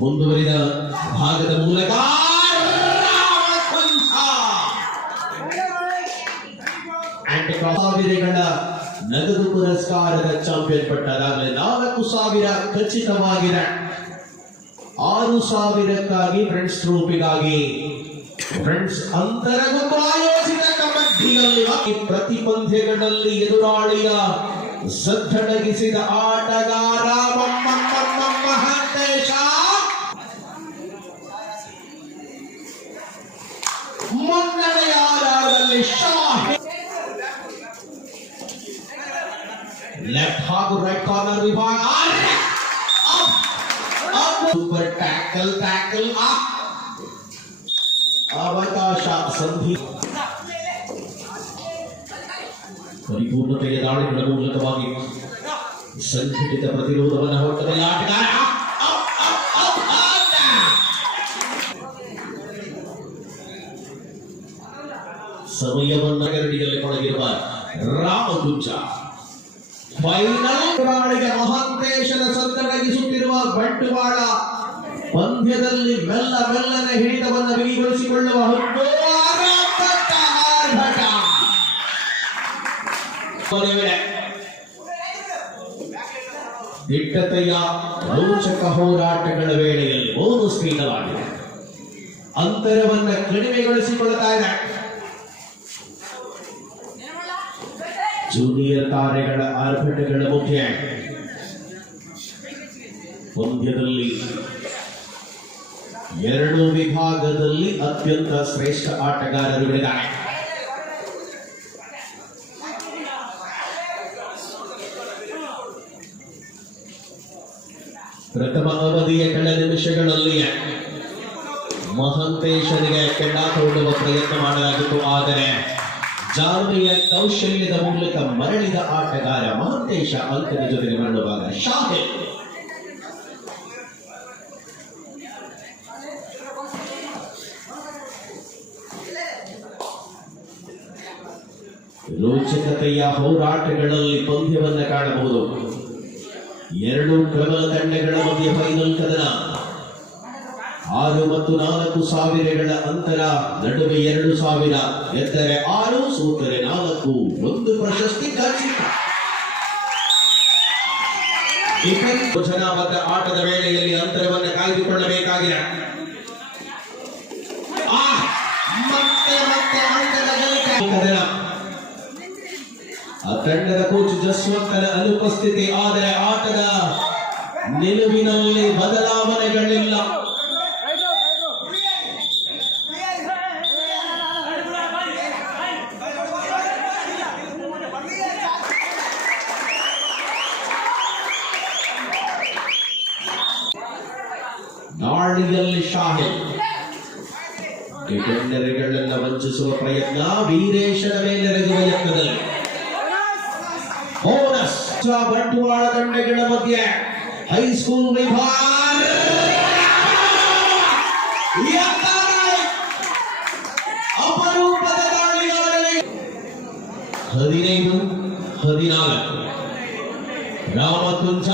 ಮುಂದುವರಿದ ಭಾಗದ ಮೂಲಕ ಸಾವಿರಗಳ ನಗದು ಪುರಸ್ಕಾರದ ಚಾಂಪಿಯನ್ ಪಟ್ಟ ಅದಾಗಲೇ ನಾಲ್ಕು ಸಾವಿರ ಖಚಿತವಾಗಿದೆ ಆರು ಸಾವಿರಕ್ಕಾಗಿ ಫ್ರೆಂಡ್ಸ್ ರೂಪಿಗಾಗಿ ಫ್ರೆಂಡ್ಸ್ ಅಂತರ ಆಯೋಜಿತ ಕಬಡ್ಡಿಯಲ್ಲಿ ಪ್ರತಿ ಪಂದ್ಯಗಳಲ್ಲಿ ಎದುರಾಳಿಯ ಸದ್ದಡಗಿಸಿದ ಆಟಗಾರ ಮಮ್ಮಮ್ಮಮ್ಮ ಮಹಾಂತೇಶ ಮುನ್ನಡೆಯ ಆಧಾರದಲ್ಲಿ ಶಾಹಿ ಲೆಫ್ಟ್ ಹಾಗೂ ರೈಟ್ ಕಾರ್ನರ್ ವಿಭಾಗ ಸೂಪರ್ ಟ್ಯಾಕಲ್ ಟ್ಯಾಕಲ್ ಅವಕಾಶ ಸಂಧಿ ಪರಿಪೂರ್ಣತೆಯ ದಾಳಿಗಳ ಮೂಲಕವಾಗಿ ಸಂಘಟಿತ ಪ್ರತಿರೋಧವನ್ನು ಹೊಟ್ಟದಲ್ಲಿ ಆಟಗಾರ ಅಪ್, ಅಪ್, ಅಪ್, ಆಟ. ಸಮಯವನ್ನ ಗರಡಿಯಲ್ಲಿ ಕೊಡಗಿರುವ ರಾಮಗುಂಜ ಫೈನಲ್ ದಾಳಿಗೆ ಮಹಾಂತೇಶನ ಸಂತಡಗಿಸುತ್ತಿರುವ ಬಂಟ್ವಾಳ ಪಂದ್ಯದಲ್ಲಿ ಮೆಲ್ಲ ಮೆಲ್ಲನೆ ಹಿಡಿತವನ್ನು ಬಿಗಿಗೊಳಿಸಿಕೊಳ್ಳುವ ಹೊತ್ತು ದಿಟ್ಟತೆಯ ರೋಚಕ ಹೋರಾಟಗಳ ವೇಳೆಯಲ್ಲಿ ಓದು ಸ್ಥಿರವಾಗಿದೆ ಅಂತರವನ್ನು ಕಡಿಮೆಗೊಳಿಸಿಕೊಳ್ಳುತ್ತಾ ಇದೆ. ಜೂನಿಯರ್ ತಾರೆಗಳ ಆರ್ಭಟಗಳ ಮುಖ್ಯ. ಪಂದ್ಯದಲ್ಲಿ ಎರಡು ವಿಭಾಗದಲ್ಲಿ ಅತ್ಯಂತ ಶ್ರೇಷ್ಠ ಆಟಗಾರರು ಪ್ರಥಮ ಅವಧಿಯ ಕೆಳ ನಿಮಿಷಗಳಲ್ಲಿಯೇ ಮಹಂತೇಶನಿಗೆ ಕೆಂಡ ತೋಡುವ ಪ್ರಯತ್ನ ಮಾಡಲಾಗಿತ್ತು. ಆದರೆ ಜಾರ್ಮೆಯ ಕೌಶಲ್ಯದ ಮೂಲಕ ಮರಳಿದ ಆಟಗಾರ ಮಹಂತೇಶ ಅಂಕದ ಜೊತೆಗೆ ಮರಳುವಾಗ ಶಾಹಿದ್ ರೋಚಕತೆಯ ಹೋರಾಟಗಳಲ್ಲಿ ಪಂದ್ಯವನ್ನು ಕಾಣಬಹುದು. ಎರಡು ಪ್ರಬಲ ತಂಡಗಳ ಮಧ್ಯೆ ಫೈನಲ್ ಕದನ. ಆರು ಮತ್ತು ನಾಲ್ಕು ಸಾವಿರಗಳ ಅಂತರ, ನಡುವೆ ಎರಡು ಸಾವಿರ ಎತ್ತರೆ ಆರು, ಸೂತರೆ ನಾಲ್ಕು, ಒಂದು ಪ್ರಶಸ್ತಿ ಖಚಿತ ಆಟದ ವೇಳೆಯಲ್ಲಿ ಅಂತರವನ್ನು ಕಾಯ್ದುಕೊಳ್ಳಬೇಕಾಗಿದೆ. ಮತ್ತೆ ಮತ್ತೆ ಅಂತರ ತಂಡದ ಕೋಚ್ ಜಸ್ವಂತನ ಅನುಪಸ್ಥಿತಿ ಆದರೆ ಆಟದ ನಿಲುವಿನಲ್ಲಿ ಬದಲಾವಣೆಗಳಿಲ್ಲ ನಾಳಿಯಲ್ಲಿ ಶಾಹಿಲ್ ಡಿಫೆಂಡರ್ಗಳನ್ನ ವಂಚಿಸುವ ಪ್ರಯತ್ನ ವೀರೇಶನ ಮೇಲೆರಗುವ ಯತ್ನದಲ್ಲಿ ಬೋನಸ್ ಬಂಟ್ವಾಳ ತಂಡಗಳ ಮಧ್ಯೆ ಹೈಸ್ಕೂಲ್ ವಿಭಾಗ ಎತ್ತರ! ಅಪರೂಪದ ದಾಳಿಗಾರನೇ ಹದಿನೈದು ಹದಿನಾಲ್ಕು ರಾಮಕುಂಚ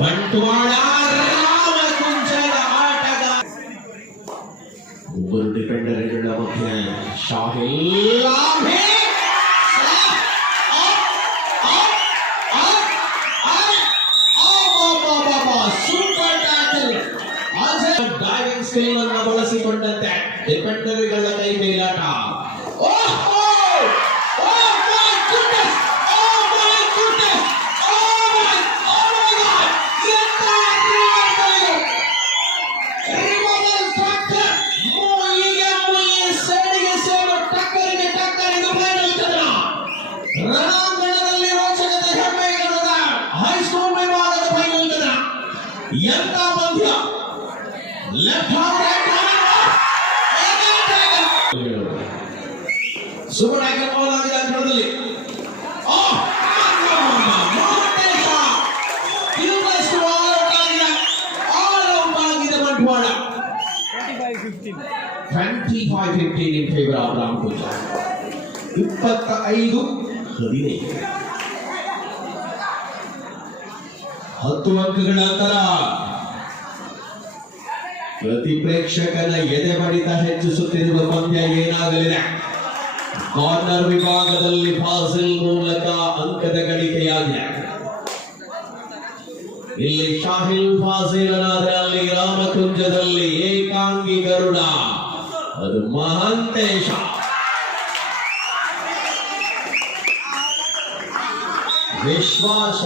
ಬಂಟ್ವಾಳ 15 in ಪೂಜ ಇಪ್ಪತ್ತ ಐದು ಹದಿನೈದು. ಹತ್ತು ಅಂಕಗಳ ಅಂತರ ಪ್ರತಿ ಪ್ರೇಕ್ಷಕನ ಎದೆ ಬಡಿತ ಹೆಚ್ಚಿಸುತ್ತಿರುವ ಪಂದ್ಯ ಏನಾಗಲಿದೆ? ಕಾರ್ನರ್ ವಿಭಾಗದಲ್ಲಿ ಫಾಸಿಲ್ ಮೂಲಕ ಅಂಕದ ಗಳಿಕೆಯಾಗಿದೆ ಇಲ್ಲಿ ಶಾಹಿಲ್ ಫಾಸಿಲ್ ರಾಮಕುಂಜದಲ್ಲಿ ಏಕಾಂಗಿ ಗರುಡ ಅದು ವಿಶ್ವಾಸ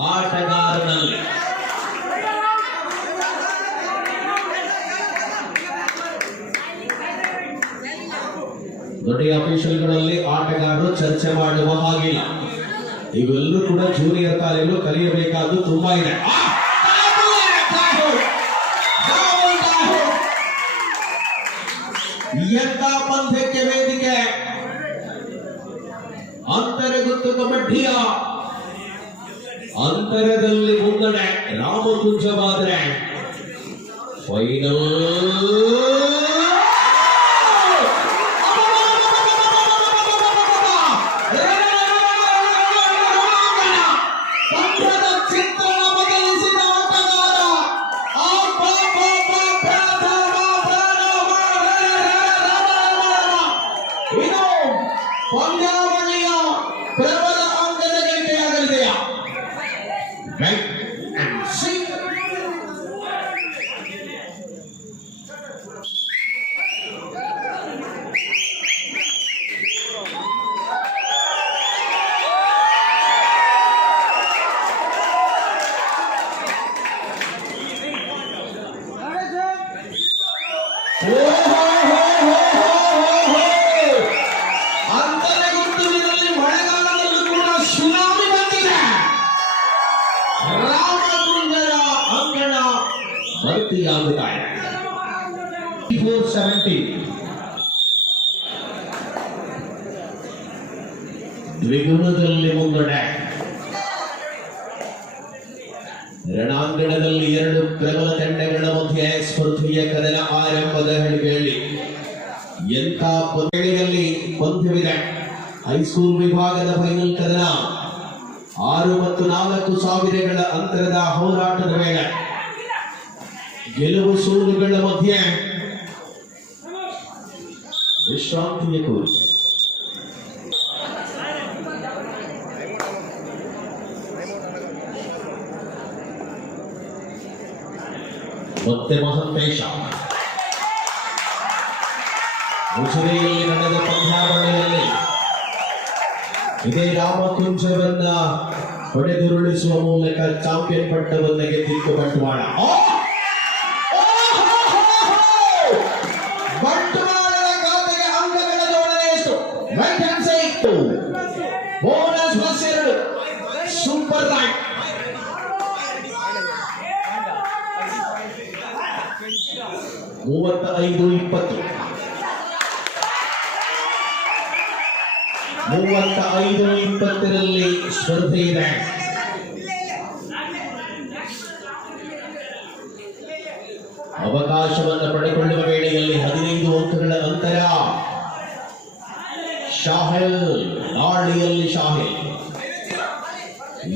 ಆಟಗಾರನಲ್ಲಿ. ದೊಡ್ಡ ಅಫಿಷಿಯಲ್ಗಳಲ್ಲಿ ಆಟಗಾರರು ಚರ್ಚೆ ಮಾಡುವ ಹಾಗಿಲ್ಲ. ಇವೆಲ್ಲರೂ ಕೂಡ ಜೂನಿಯರ್ ಕಾಲೇಜು ಕಲಿಯಬೇಕಾದ್ದು ತುಂಬಾ ಇದೆ. ಎಂತ ಪಂದ್ಯಕ್ಕೆ ವೇದಿಕೆ? ಅಂತರಗುತ್ತು ಕಬಡ್ಡಿಯ. ಅಂತರದಲ್ಲಿ ಮುನ್ನಡೆ ರಾಮಕುಂಜವಾದರೆ ಫೈನಲ್ ಅಂಗಣ ಭರ್ತಿಯಾಗುತ್ತಾ ಫೋರ್ ಸೆವೆಂಟಿ ದ್ವಿಗುಣದಲ್ಲಿ ಮುಂದಡೆ. ರಣಾಂಗಣದಲ್ಲಿ ಎರಡು ಪ್ರಬಲ ತಂಡಗಳ ಮಧ್ಯೆ ಸ್ಪರ್ಧೆಯ ಕದನ ಆರಂಭದ ಹೇಳಿಕೆಯಲ್ಲಿ ಎಂಥ ಪಂದ್ಯದಲ್ಲಿ ಪಂದ್ಯವಿದೆ ಹೈಸ್ಕೂಲ್ ವಿಭಾಗದ ಫೈನಲ್ ಕದನ. ಆರು ಮತ್ತು ನಾಲ್ಕು ಸಾವಿರಗಳ ಅಂತರದ ಹೋರಾಟದ ಮೇಲೆ ಗೆಲುವು ಸೋಲುಗಳ ಮಧ್ಯೆ ವಿಶ್ರಾಂತಿಯ ಕೋರಿಕೆ. ಮತ್ತೆ ಮಹಂತೇಶ. ಮುಸುರೆಯಲ್ಲಿ ನಡೆದ ಪಂದ್ಯಾವಳಿಯಲ್ಲಿ ಇದೇ ರಾಮಕುಂಜವನ್ನ ಹೊಡೆದುರುಳಿಸುವ ಮೂಲಕ ಚಾಂಪಿಯನ್ ಪಟ್ಟವನ್ನ ಗೆದ್ದಿತ್ತು ಬಂಟ್ವಾಳ ಇದೆ ಅವಕಾಶವನ್ನು ಪಡೆದುಕೊಳ್ಳುವ ವೇಳೆಯಲ್ಲಿ ಹದಿನೈದು ಅಂಕಗಳ ನಂತರ ಶಾಹೆಲ್ ನಾಳಿಯಲ್ಲಿ ಶಾಹಿಲ್.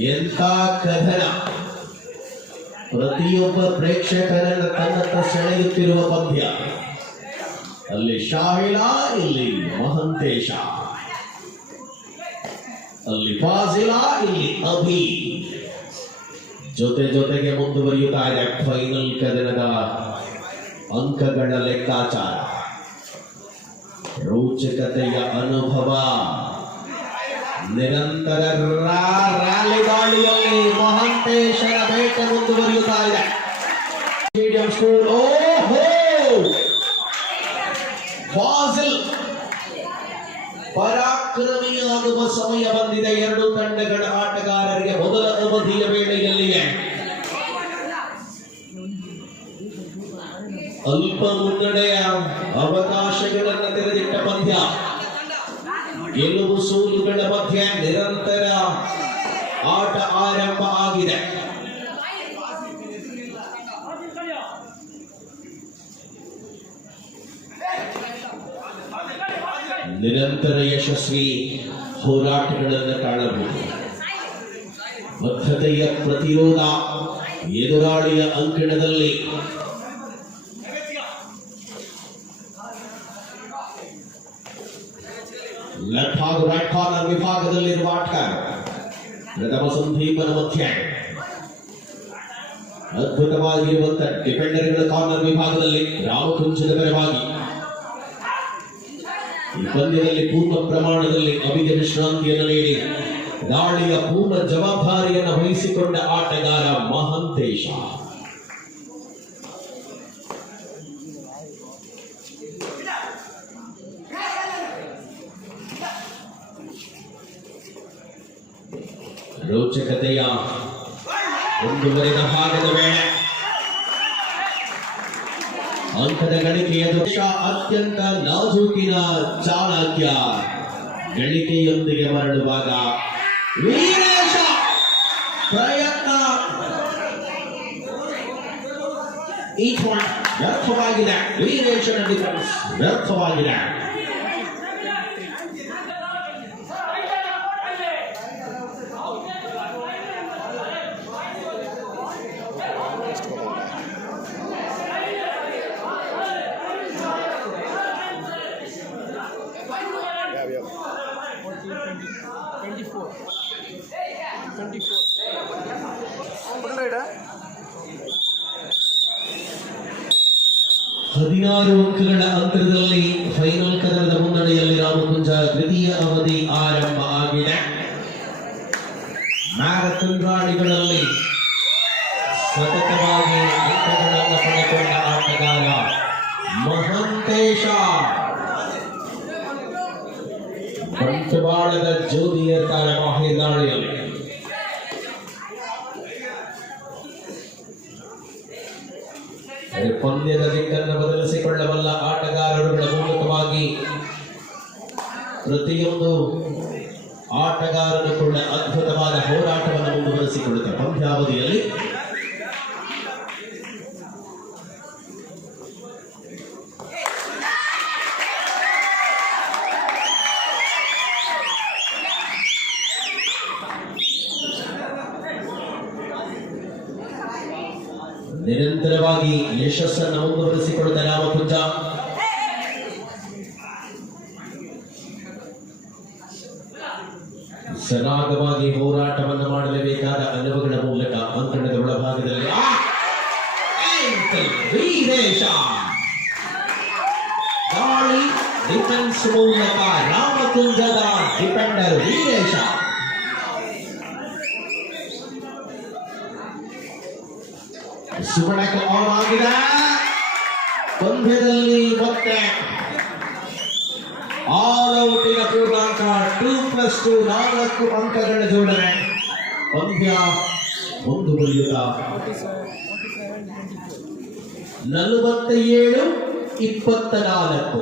ಎಂತ ಕಥನ ಪ್ರತಿಯೊಬ್ಬ ಪ್ರೇಕ್ಷಕರನ್ನು ತನ್ನತ್ತ ಸೆಳೆಯುತ್ತಿರುವ ಪದ್ಯ. ಅಲ್ಲಿ ಶಾಹಿಲಾ, ಇಲ್ಲಿ ಮಹಂತೇಶ. ಅಲ್ಲಿ ಫಾಸಿಲ ಇಲ್ಲಿ ಅಭಿ ಜೊತೆ ಜೊತೆಗೆ ಮುಂದುವರಿಯುತ್ತಾ ಇದೆ ಫೈನಲ್ ಕದನದ ಅಂಕಗಳ ಲೆಕ್ಕಾಚಾರ ರೋಚಕತೆಯ ಅನುಭವ ನಿರಂತರ ರಾ- ರ್ಯಾಲಿ ದಾಳಿಯಲ್ಲಿ ಮಹಂತೇಶನ ಬೇಟೆ ಮುಂದುವರಿಯುತ್ತಾ ಇದೆ ಸ್ಟೇಡಿಯಂ ಸ್ಕೂಲ್ ಓಹೋ ಫಾಸಿಲ್ ಪರಾಕ್ರಮಿಯಾಗುವ ಸಮಯ ಬಂದಿದೆ. ಎರಡು ತಂಡಗಳ ಆಟಗಾರರಿಗೆ ಮೊದಲ ಅವಧಿಯ ವೇಳೆಯಲ್ಲಿಯೇ ಅಲ್ಪ ಮುನ್ನಡೆಯ ಅವಕಾಶಗಳನ್ನು ತೆರೆದಿಟ್ಟ ಪಂದ್ಯ. ಗೆಲುವು ಸೋಲುಗಳ ಮಧ್ಯೆ ನಿರಂತರ ಆಟ ಆರಂಭ ಆಗಿದೆ. ನಿರಂತರ ಯಶಸ್ವಿ ಹೋರಾಟಗಳನ್ನು ಕಾಣಬಹುದು ಬದ್ಧತೆಯ ಪ್ರತಿರೋಧ ಎದುರಾಳಿಯ ಅಂಕಣದಲ್ಲಿ. ಲೆಫ್ಟ್ ಹಾಗೂ ರೈಟ್ ಕಾರ್ನರ್ ವಿಭಾಗದಲ್ಲಿರುವ ಆಟಗಾರ ಪ್ರಥಮ ಸಂದೀಪನ ಮಧ್ಯ. ಅದ್ಭುತವಾಗಿರುವಂತಹ ಡಿಫೆಂಡರ್ಗಳ ಕಾರ್ನರ್ ವಿಭಾಗದಲ್ಲಿ ರಾಮಕುಂಜದ ಪರವಾಗಿ. ಈ ಪಂದ್ಯದಲ್ಲಿ ಪೂರ್ಣ ಪ್ರಮಾಣದಲ್ಲಿ ಅಭಿಜ ವಿಶ್ರಾಂತಿಯನ್ನು ನೀಡಿ ದಾಳಿಯ ಪೂರ್ಣ ಜವಾಬ್ದಾರಿಯನ್ನು ವಹಿಸಿಕೊಂಡ ಆಟಗಾರ ಮಹಂತೇಶ. ರೋಚಕತೆಯ ಮುಂದುವರಿದ ಭಾಗದ ವೇಳೆ ಅಂಕದ ಗಣಿಕೆಯ ಅತ್ಯಂತ ನಾಜೂಕಿನ ಚಾಣಕ್ಯ. ಗಣಿಕೆಯೊಂದಿಗೆ ಮರಳುವಾಗ ವೀರೇಶ ಪ್ರಯತ್ನ. ಈ ವ್ಯರ್ಥವಾಗಿದೆ. ವೀರೇಶನ ಡಿಫೆನ್ಸ್ ವ್ಯರ್ಥವಾಗಿದೆ. 24. 24. ಪುಟ್ಟ ಹದಿನಾರು ಅಂಕಗಳ ಅಂತರದಲ್ಲಿ ಪಂದ್ಯಾವಧಿಯಲ್ಲಿ ನಿರಂತರವಾಗಿ ಯಶಸ್ಸನ್ನು ಮುಂದುವರಿಸಿಕೊಳ್ಳುತ್ತಾರೆ ರಾಮಕುಂಜ ಸರಾಗವಾಗಿ ಹೋರಾಟವನ್ನು ಮಾಡಲೇಬೇಕಾದ ಅನುಭವಗಳ ಮೂಲಕ ಅಂಕಣದ ಒಳಭಾಗದಲ್ಲಿ ಆ! ಆಂಕಲ್ ವೀರೇಶ ದಾಳಿ ಡಿಫೆನ್ಸ್ ಮೂಲಕ ರಾಮಕುಂಜದ ಡಿಫೆಂಡರ್ ವೀರೇಶ ಸುವರ್ಣಕ್ಕೆ ಆನ್ ಆಗಿದೆ ಪಂದ್ಯದಲ್ಲಿ ಮತ್ತೆ ಆಲ್ ಔಟಿನ ಪೂರ್ಣಾಂಕ ಟೂ ಪ್ಲಸ್ ಟೂ ನಾಲ್ಕು ಅಂಕಗಳ ಜೋಡಣೆ ಪಂದ್ಯ ಮುಂದುವರಿಯುತ್ತಾ 47, 24. ನಲವತ್ತ ಏಳು ಇಪ್ಪತ್ತ ನಾಲ್ಕು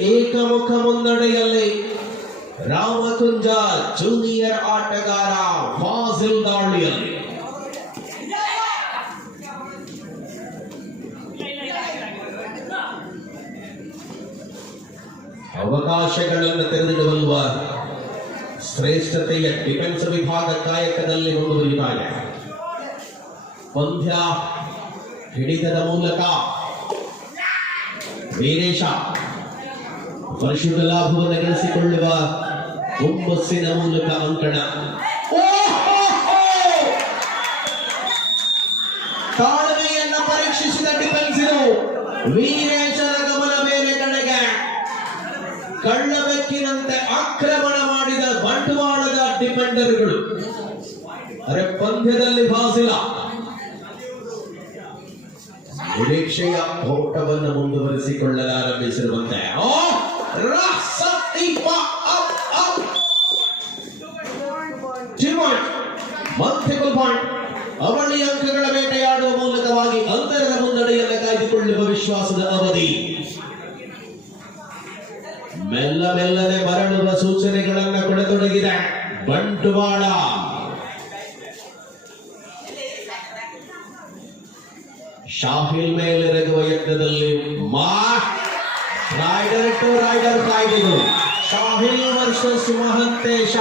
ಏಕಮುಖ ಮುನ್ನಡೆಯಲ್ಲಿ ರಾಮಕುಂಜ ಜೂನಿಯರ್ ಆಟಗಾರ ಫಾಸಿಲ್ ದಾಳಿಯಲ್ಲಿ. ಅವಕಾಶಗಳನ್ನು ತೆರೆದಿಡುವ ಶ್ರೇಷ್ಠತೆಯ ಡಿಫೆನ್ಸ್ ವಿಭಾಗ ಕಾಯಕದಲ್ಲಿ ಮುಂದುವರಿಯುತ್ತಾರೆ. ಪಂದ್ಯ ಹಿಡಿತದ ಮೂಲಕ ವೀರೇಶ ಪರಿಶುದ್ಧ ಲಾಭವನ್ನು ಗಳಿಸಿಕೊಳ್ಳುವ ಹುಮ್ಮಸ್ಸಿನ ಮೂಲಕ ಅಂಕಣ. ತಾಳ್ಮೆಯನ್ನು ಪರೀಕ್ಷಿಸಿದ ಡಿಫೆನ್ಸ್ ಇದು ವೀರೇಶನ ಗಮನ ಬೇರೆ ಕಡೆಗೆ. ಕಳ್ಳಬೆಕ್ಕಿನಂತೆ ಆಕ್ರಮಣ ಮಾಡಿದ ಬಂಡವಾಳದ ಡಿಫೆಂಡರ್ಗಳು. ಅರೆ ಪಂದ್ಯದಲ್ಲಿ ಭಾಸಿಲ್ಲ ನಿರೀಕ್ಷೆಯ ಓಟವನ್ನು ಮುಂದುವರಿಸಿಕೊಳ್ಳಲಾರಂಭಿಸಿರುವಂತೆ. Multiple point. ಅವಳಿ ಅಂಕಗಳ ಬೇಟೆಯಾಡುವ ಮೂಲಕವಾಗಿ ಅಂತರದ ಮುನ್ನಡೆಯನ್ನು ಕಾಯ್ದುಕೊಳ್ಳುವ ವಿಶ್ವಾಸದ ಅವಧಿ. ರೈಡರ್ ಟು ರೈಡರ್ ಫೈಟ್ ಇದು ಶಾಹಿಲ್ ವರ್ಸಸ್ ಮಹಂತೇಶ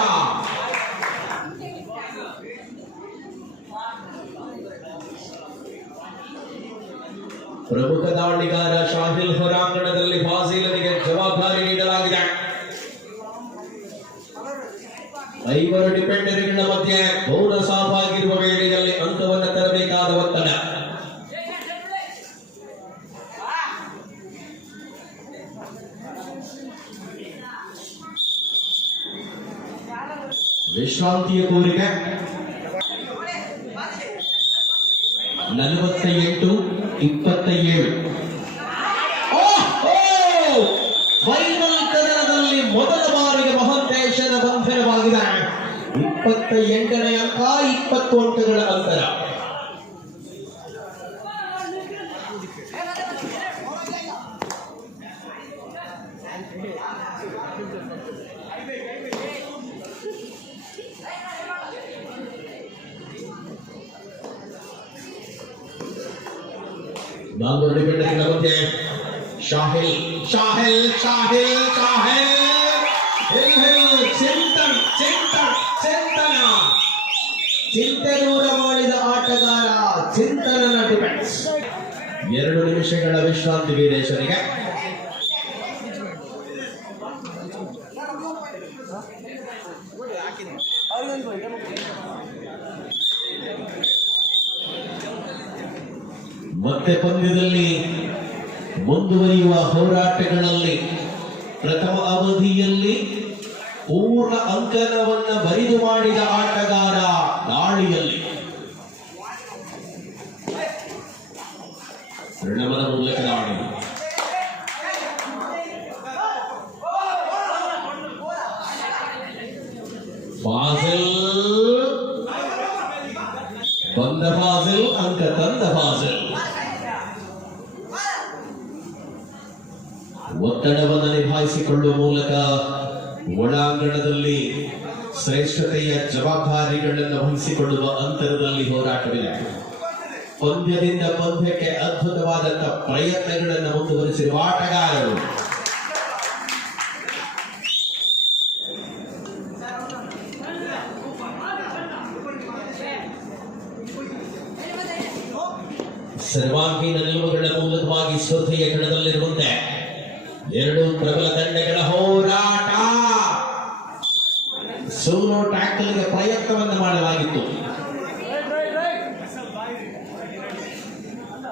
ಪ್ರಮುಖ ದಾಳಿಗಾರ ಶಾಹಿಲ್ ಹೊರಾಂಗಣದಲ್ಲಿ ಫಾಸಿಲನಿಗೆ ಜವಾಬ್ದಾರಿ ನೀಡಲಾಗಿದೆ. ಐವರು ಡಿಪೆಂಡರಿಗಳ ಮಧ್ಯೆ ಮೌನ ಸಾವಾಗಿ ವಿಶ್ರಾಂತಿಯ ಕೋರಿಕೆ. ನಲವತ್ತ ಎಂಟು ಇಪ್ಪತ್ತ ಏಳು ಫೈನಲ್ ಕನ್ನಡದಲ್ಲಿ ಮೊದಲ ಬಾರಿಗೆ ಮಹಂತೇಶನ ಬಂಧನವಾಗಿದೆ. ಇಪ್ಪತ್ತ ಎಂಟನೇ ಅಂಕ ಇಪ್ಪತ್ತು ಅಂಕಗಳ ಅಂತರ. ನಾಲ್ವರು ಡಿಪೆಂಡರ್ಗಳ ಮಧ್ಯೆ ಶಾಹಿಲ್ ಶಾಹಿಲ್ ಶಾಹಿಲ್ ಶಾಹಿಲ್. ಹಿಲ್ ಹಿಲ್ ಚಿಂತನ್ ಚಿಂತನ್, ಚಿಂತನ. ಚಿಂತೆ ದೂರ ಮಾಡಿದ ಆಟಗಾರ ಚಿಂತನನ ಡಿಫೆನ್ಸ್ ಎರಡು ನಿಮಿಷಗಳ ವಿಶ್ರಾಂತಿ ವೀರೇಶನಿಗೆ ಮತ್ತೆ ಪಂದ್ಯದಲ್ಲಿ ಮುಂದುವರಿಯುವ ಹೋರಾಟಗಳಲ್ಲಿ ಪ್ರಥಮ ಅವಧಿಯಲ್ಲಿ ಪೂರ್ಣ ಅಂಕನವನ್ನ ಬರಿದು ಮಾಡಿದ ಆಟಗಾರ ದಾಳಿಯಲ್ಲಿ. ಋಣಮದ ಮೂಲಕ ದಾಳಿ. ಫಾಸಿಲ್ ಬಂದ ಫಾಸಿಲ್ ಅಂಕ ತಂದ ಫಾಸಿಲ್ ಒತ್ತಡವನ್ನು ನಿಭಾಯಿಸಿಕೊಳ್ಳುವ ಮೂಲಕ ಒಳಾಂಗಣದಲ್ಲಿ ಶ್ರೇಷ್ಠತೆಯ ಜವಾಬ್ದಾರಿಗಳನ್ನು ವಹಿಸಿಕೊಳ್ಳುವ ಅಂತರದಲ್ಲಿ ಹೋರಾಟವಿದೆ. ಪಂದ್ಯದಿಂದ ಪಂದ್ಯಕ್ಕೆ ಅದ್ಭುತವಾದಂತಹ ಪ್ರಯತ್ನಗಳನ್ನು ಮುಂದುವರಿಸಿರುವ ಆಟಗಾರರು. ಸರ್ವಾಂಗೀಣ ನಿಲುವುಗಳ ಮೂಲಕವಾಗಿ ಸ್ಪರ್ಧೆಯ ಕಣದಲ್ಲಿರುವಂತೆ ಎರಡು ಪ್ರಬಲ ತಂಡಗಳ ಹೋರಾಟ. ಸೋಲೋ ಟ್ಯಾಕಲ್ಗೆ ಪ್ರಯತ್ನವನ್ನು ಮಾಡಲಾಗಿತ್ತು.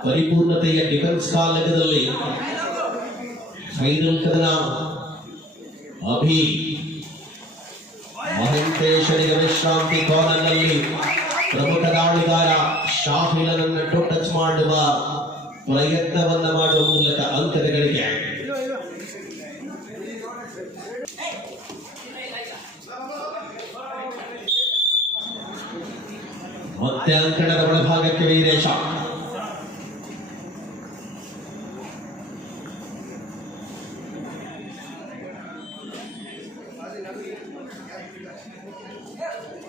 ಪರಿಪೂರ್ಣತೆಯ ಡಿಫೆನ್ಸ್ ಕಾಲದಲ್ಲಿ ಐದು ಕದನ ಅಭಿ ಮಹಂತೇಶ್ವರಿಗೆ ವಿಶ್ರಾಂತಿ ಕಾರ್ನರ್ನಲ್ಲಿ ಪ್ರಮುಖ ದಾಳಿಗಾರ ಶಾಹಿಲನನ್ನು ಟಚ್ ಮಾಡುವ ಪ್ರಯತ್ನವನ್ನು ಮಾಡುವ ಮೂಲಕ ಅಂತರಗಳಿಗೆ ಅಂಕಣದ ಒಳಭಾಗಕ್ಕೆ ವೀರೇಶ.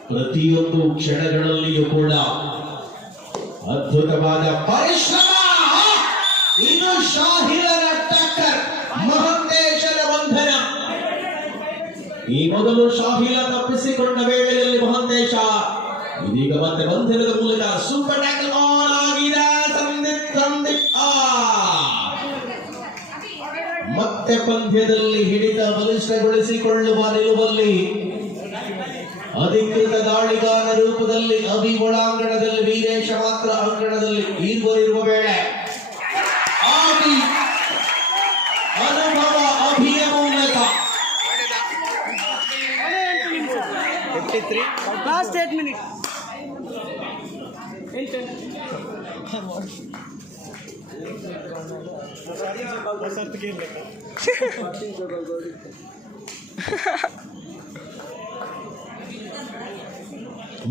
ಪ್ರತಿಯೊಂದು ಕ್ಷಣಗಳಲ್ಲಿಯೂ ಕೂಡ ಅದ್ಭುತವಾದ ಪರಿಶ್ರಮ! ಇದು ಶಾಹಿರನ ಟಕ್ಕರ್ ಮಹಂತೇಶನ ಬಂಧನ ಈ ಮೊದಲು ಶಾಹಿಲ ತಪ್ಪಿಸಿಕೊಂಡ ವೇಳೆಯಲ್ಲಿ ಮಹಂತೇಶ ಇದೀಗ ಮತ್ತೆ ಬಂಧನದ ಮೂಲಕ ಸೂಪರ್ ಟ್ಯಾಕಲ್ ಆಲ್ ಆಗಿದೆ. ಮತ್ತೆ ಪಂದ್ಯದಲ್ಲಿ ಹಿಡಿತ ಬಲಿಷ್ಠಗೊಳಿಸಿಕೊಳ್ಳುವ ನಿಲುವಲ್ಲಿ ಅಧಿಕೃತ ದಾಳಿಗಾರ ರೂಪದಲ್ಲಿ ಅಭಿ ಒಳಾಂಗಣದಲ್ಲಿ, ವೀರೇಶ ಮಾತ್ರ ಅಂಗಣದಲ್ಲಿ ಈರ್ವರಿರುವ ವೇಳೆ ಅನುಭವ ಅಭಿಯ ಮೂಲಕ ಲಾಸ್ಟ್ ಏಟ್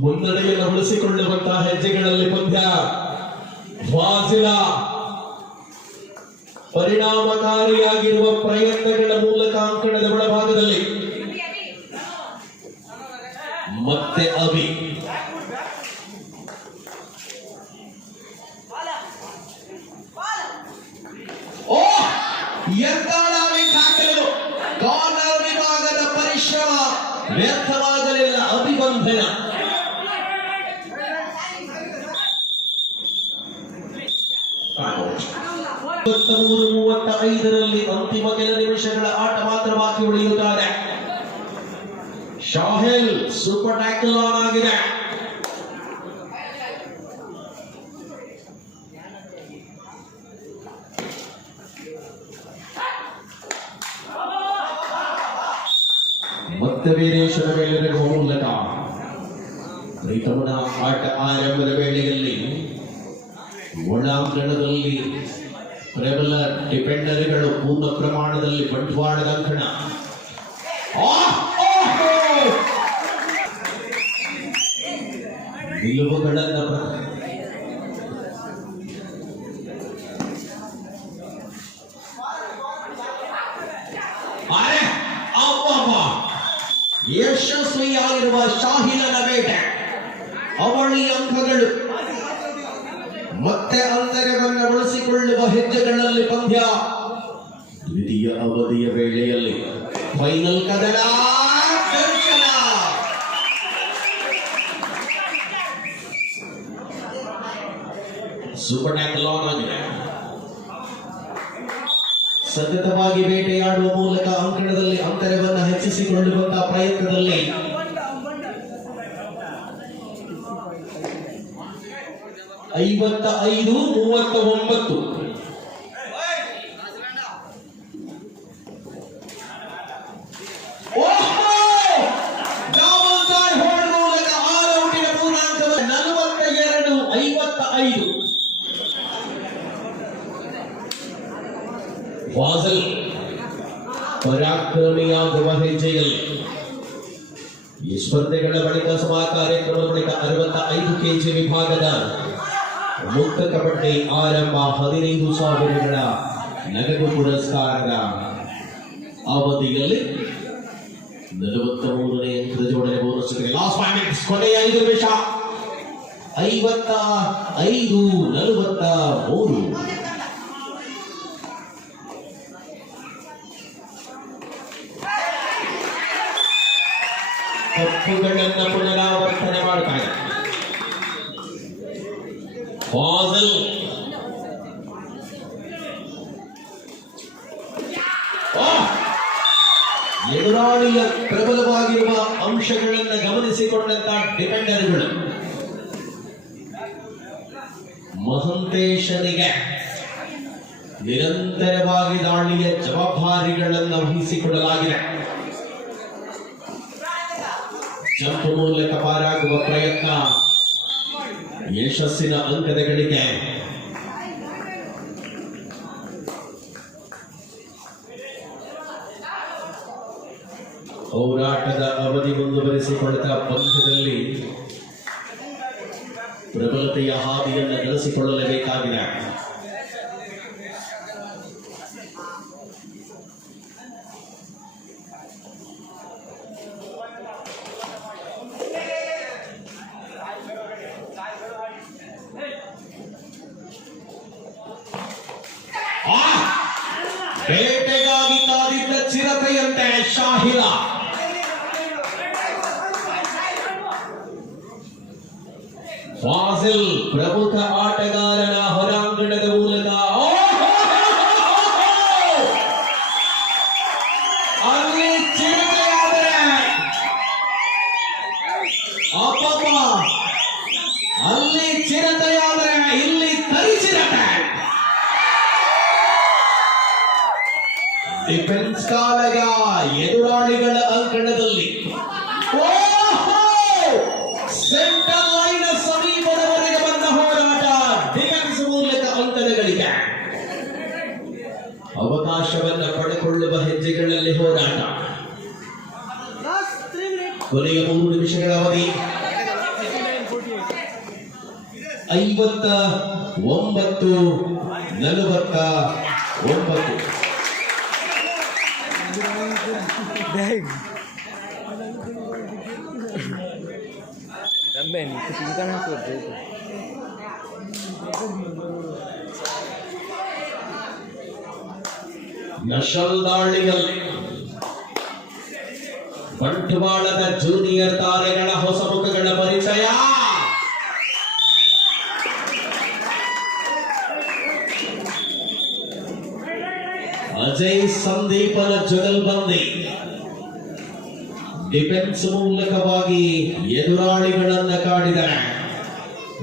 ಮುನ್ನಡೆಯನ್ನು ಉಳಿಸಿಕೊಳ್ಳುವಂತಹ ಹೆಜ್ಜೆಗಳಲ್ಲಿ ಪಂದ್ಯ. ವಾಸಿಲಾ ಪರಿಣಾಮಕಾರಿಯಾಗಿರುವ ಪ್ರಯತ್ನಗಳ ಮೂಲಕ ಅಂಕಣದ ಒಳಭಾಗದಲ್ಲಿ. ಮತ್ತೆ ಅಭಿ ಓ ಎದ್ದಾಳಾಗಿ ಹಾಕಲು ಕಾರ್ನರ್ ವಿಭಾಗದ ಪರಿಶ್ರಮ ವ್ಯರ್ಥವಾಗಲಿಲ್ಲ ಅಭಿಬಂಧನ Out. ಮೂರು ಮೂವತ್ತ ಐದರಲ್ಲಿ ಅಂತಿಮ ಕೆಲ ನಿಮಿಷಗಳ ಆಟ ಮಾತ್ರ ಬಾಕಿ ಉಳಿಯುತ್ತಾರೆ. ಶಾಹಿಲ್ ಸೂಪರ್ ಟ್ಯಾಕಲ್ ಆನ್ ಆಗಿದೆ ಮತ್ತೆ ವೀರೇಶ್ವರ ಮೇಲೆರಗುವ ಮೂಲಕ ಪ್ರೀತಮನ ಆಟ ಆರಂಭದ ವೇಳೆಯಲ್ಲಿ ಒಳಾಂಗಣದಲ್ಲಿ ಪ್ರಬಲ ಡಿಪೆಂಡರ್ಗಳು ಪೂರ್ಣ ಪ್ರಮಾಣದಲ್ಲಿ ಬಂಡವಾಳದ ಅಂಕಣ ಆಹ್! ಓಹೋ! ನಿಲುವುಗಳನ್ನ ಪ್ರ- ಅರೆ! ಅಬ್ಬಬ್ಬ! ಯಶಸ್ವಿಯಾಗಿರುವ ಶಾಹಿಲನ ಬೇಟೆ ಅವಳಿ ಅಂಕಗಳು. ಮತ್ತೆ ಅಂತರವನ್ನು ಉಳಿಸಿಕೊಳ್ಳುವ ಹೆಜ್ಜೆಗಳಲ್ಲಿ ಪಂದ್ಯ. ದ್ವಿತೀಯ ಅವಧಿಯ ವೇಳೆಯಲ್ಲಿ ಫೈನಲ್ ಕದನ ಸೂಪರ್ ಟ್ಯಾಕಲ್ ಆನ್ ಆಗಿದೆ. ಸತತವಾಗಿ ಬೇಟೆಯಾಡುವ ಮೂಲಕ ಅಂಕಣದಲ್ಲಿ ಅಂತರವನ್ನು ಹೆಚ್ಚಿಸಿಕೊಳ್ಳುವಂತಹ ಪ್ರಯತ್ನದಲ್ಲಿ ಐವತ್ತ ಐದು ಮೂವತ್ತ ಒಂಬತ್ತು ಫಾಜಲ್ ಪರಾಕ್ರಮಿಯಾಗುವ ಹೆಜ್ಜೆಯಲ್ಲಿ ಈ ಸ್ಪರ್ಧೆಗಳ ಬಳಿಕ ಸಭಾ ಕಾರ್ಯಕ್ರಮ ಬಳಿಕ ಅರವತ್ತ ಐದು ಕೆಜಿ ವಿಭಾಗದ ಮುಕ್ತ ಕಬಡ್ಡಿ ಆರಂಭ ಹದಿನೈದು ಸಾವಿರಗಳ ನಗದು ಪುರಸ್ಕಾರದ ಅವಧಿಯಲ್ಲಿ ನಲವತ್ತ ಮೂರನೇ ಅಂಕದ ಜೋಡಣೆ ಬೋನಸ್ ಲಾಸ್ಟ್ ಪಾಯಿಂಟ್ ಕೊನೆಯ ಐದು ನಿಮಿಷ. ಐವತ್ತ ಐದು, ನಲವತ್ತ ಮೂರು. ತಪ್ಪುಗಳನ್ನ ಪುನರಾವರ್ತನೆ ಮಾಡ್ತಾ ಆ! ಎದುರಾಳಿಯ ಪ್ರಬಲವಾಗಿರುವ ಅಂಶಗಳನ್ನು ಗಮನಿಸಿಕೊಂಡಂತ ಡಿಪೆಂಡರ್ಗಳು ಮಹಂತೇಶನಿಗೆ ನಿರಂತರವಾಗಿ ದಾಳಿಯ ಜವಾಬ್ದಾರಿಗಳನ್ನು ವಹಿಸಿಕೊಡಲಾಗಿದೆ ಜಂಪ್ ಮೂಲಕ ಪಾರಾಗುವ ಪ್ರಯತ್ನ ಯಶಸ್ಸಿನ ಅಂಕದ ಗಳಿಕೆ ಹೋರಾಟದ ಅವಧಿ ಮುಂದುವರಿಸಿಕೊಳ್ಳುತ್ತಾ ಪಂದ್ಯದಲ್ಲಿ ಪ್ರಬಲತೆಯ ಹಾದಿಯನ್ನು ಗಳಿಸಿಕೊಳ್ಳಲೇಬೇಕಾಗಿದೆ ಬೇಟೆಗಾಗಿ ಕಾದಿದ್ದ ಚಿರತೆಯಂತೆ ಶಾಹಿಲ ಫಾಸಿಲ್ ಪ್ರಮುಖ ಆಟಗಾರನ ಹೊರಾಂಗಣದ ಮೂಲಕ ಓಹೋಹೋಹೋಹೋ! ಅಲ್ಲಿ ಚಿರತೆಯಾದರೆ ಅಪ್ಪಪ್ಪ ಅಲ್ಲಿ ಚಿರತೆಯಾದರೆ ಇಲ್ಲಿ ತರಿಸಿರತೆ ಡಿಫೆನ್ಸ್ ಕಾಲಗ ಎದುರಾಳಿಗಳ ಅಂಕಣದಲ್ಲಿ ಓಹೋ! ಸೆಂಟರ್ ಲೈನ್ ಸಮೀಪದವರೆಗೆ ಬಂದ ಹೋರಾಟ ಡಿಫೆನ್ಸ್ ಮೂಲಕ ಅಂಕಣಗಳಿಗೆ ಅವಕಾಶವನ್ನು ಪಡೆದುಕೊಳ್ಳುವ ಹೆಜ್ಜೆಗಳಲ್ಲಿ ಹೋರಾಟ ಕೊನೆಯ ಮೂರು ನಿಮಿಷಗಳ ಅವಧಿ ಐವತ್ತ ಒಂಬತ್ತು ನಲವತ್ತ ಒಂಬತ್ತು Dahil. También, kita na po dito. ನಶಲ್ ದಾಳಿಯಲ್ಲಿ ಬಂಟ್ವಾಳದ ಜೂನಿಯರ್ ತಾರೆಗಳ ಹೊಸ ಮುಖಗಳ ಪರಿಚಯ ಅಜಯ್ ಸಂದೀಪನ ಜಗಲ್ಬಂದಿ ಡಿಫೆನ್ಸ್ ಮೂಲಕವಾಗಿ ಎದುರಾಳಿಗಳನ್ನ ಕಾಡಿದರೆ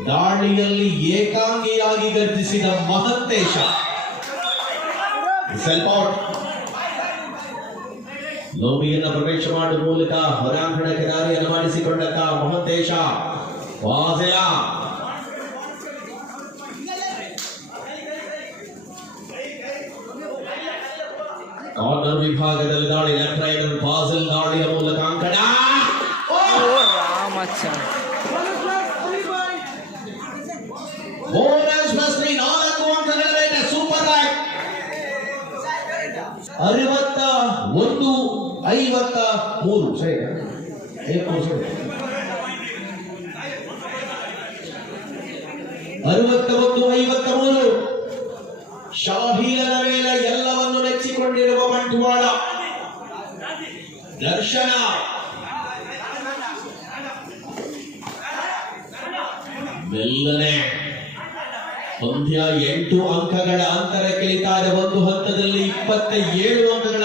ದಾಳಿಯಲ್ಲಿ ಏಕಾಂಗಿಯಾಗಿ ಗರ್ಜಿಸಿದ ಮಹಂತೇಶ. ಔಟ್ ಪ್ರವೇಶ ಮಾಡುವ ಮೂಲಕ ಹೊರಾಂಗಣ ದಾರಿಯನ್ನು ಮಾಡಿಸಿಕೊಂಡಂತಹ ಮಹಂತೇಶ. ವಾಸಿಲ ಕಾರ್ನರ್ ವಿಭಾಗದಲ್ಲಿ ದಾಳಿ ಲೆಫ್ಟ್ ರೈಡರ್ ಫಾಸಿಲ್ ದಾಳಿಯ ಮೂಲಕ ಅಂಕಣ. ಬೋನಸ್ ಪ್ಲಸ್ಲಿ ನಾಲ್ಕು ಅಂಕಗಳ ರೇಟ್ ಸೂಪರ್ ರೈಟ್ ಅರವತ್ತ ಒಂದು ಐವತ್ತ ಮೂರು. ಸರಿ. ಐವತ್ಮೂರು ಸರಿ ಅರವತ್ತ ಒಂದು ಐವತ್ತ ಮೂರು ಶಾಹೀಲನ ಮೇಲೆ ಎಲ್ಲವನ್ನು ನೆಚ್ಚಿಕೊಂಡಿರುವ ಬಂಟ್ವಾಳ ದರ್ಶನ ಮೆಲ್ಲನೆ ಪಂದ್ಯ ಎಂಟು ಅಂಕಗಳ ಅಂತರ ಕೆಳಿತಾದ ಒಂದು ಹಂತದಲ್ಲಿ ಇಪ್ಪತ್ತ ಏಳು ಅಂಕಗಳ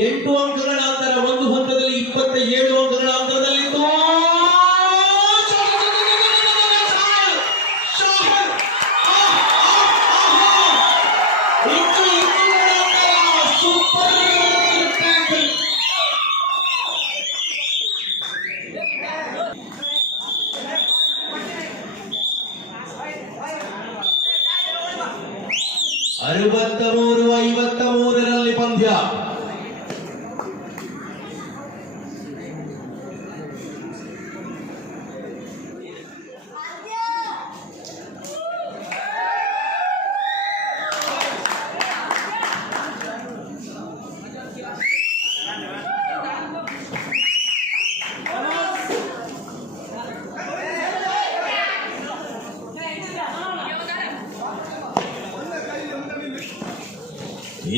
ಎಂಟು ಅಂಕಗಳ ಅಂತರ ಒಂದು ಹಂತದಲ್ಲಿ ಇಪ್ಪತ್ತ ಏಳು ಅಂಕಗಳ ಅಂತರದಲ್ಲಿ ಸೂಪರ್ ಅರವತ್ತ ಮೂರು ಐವತ್ತ ಮೂರರಲ್ಲಿ ಪಂದ್ಯ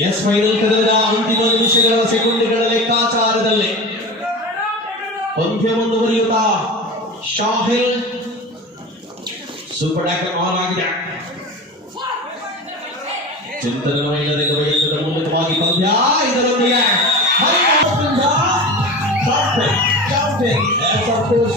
ಎಸ್ ಫೈನಲ್ ಕದನದ ಅಂತಿಮ ನಿಮಿಷಗಳ ಸೆಕೆಂಡ್ಗಳ ಲೆಕ್ಕಾಚಾರದಲ್ಲಿ ಪಂದ್ಯ ಮುಂದುವರಿಯುತ್ತಾ ಶಾಹಿಲ್ ಸೂಪರ್ ಟ್ಯಾಕಲ್ ಆನ್ ಆಗಿದೆ. ಚಿಂತನವಿಲ್ಲದೆ ಗಮನಿಸಿದ ಮೂಲಕವಾಗಿ ಪಂದ್ಯ. ಇದರೊಂದಿಗೆ ಹರಿಯಾಣದಿಂದ ಚಾಂಪಿಯನ್ ಚಾಂಪಿಯನ್